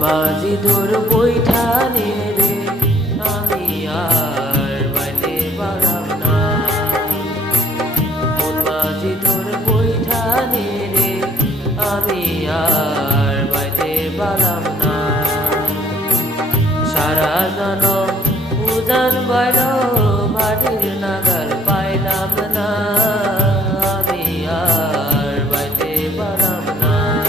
মাঝি তোর বৈঠানে রে আমি আর বাইতে পারলাম না। মন মাঝি তোর বৈঠানে রে আমি আর বাইতে পারলাম